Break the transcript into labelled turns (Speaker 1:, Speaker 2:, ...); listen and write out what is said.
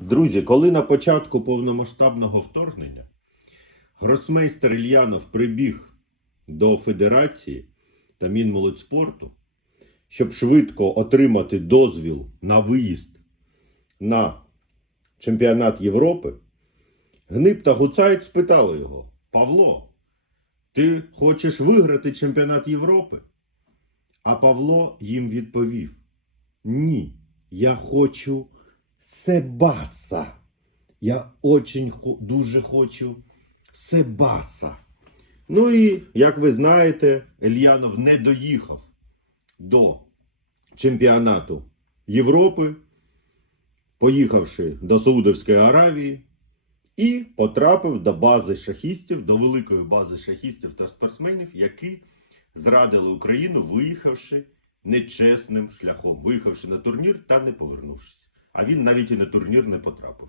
Speaker 1: Друзі, коли на початку повномасштабного вторгнення гросмейстер Ільянов прибіг до Федерації та Мінмолодьспорту, щоб швидко отримати дозвіл на виїзд на чемпіонат Європи, Гниб та Гуцайт спитали його: Павло, ти хочеш виграти чемпіонат Європи? А Павло їм відповів: Ні, я хочу Себаса. Я очень дуже хочу Себаса. Ну і, як ви знаєте, Ельянов не доїхав до чемпіонату Європи, поїхавши до Саудовської Аравії, і потрапив до бази шахістів, до великої бази шахістів та спортсменів, які зрадили Україну, виїхавши нечесним шляхом, виїхавши на турнір та не повернувшись. А він навіть і на турнір не потрапив.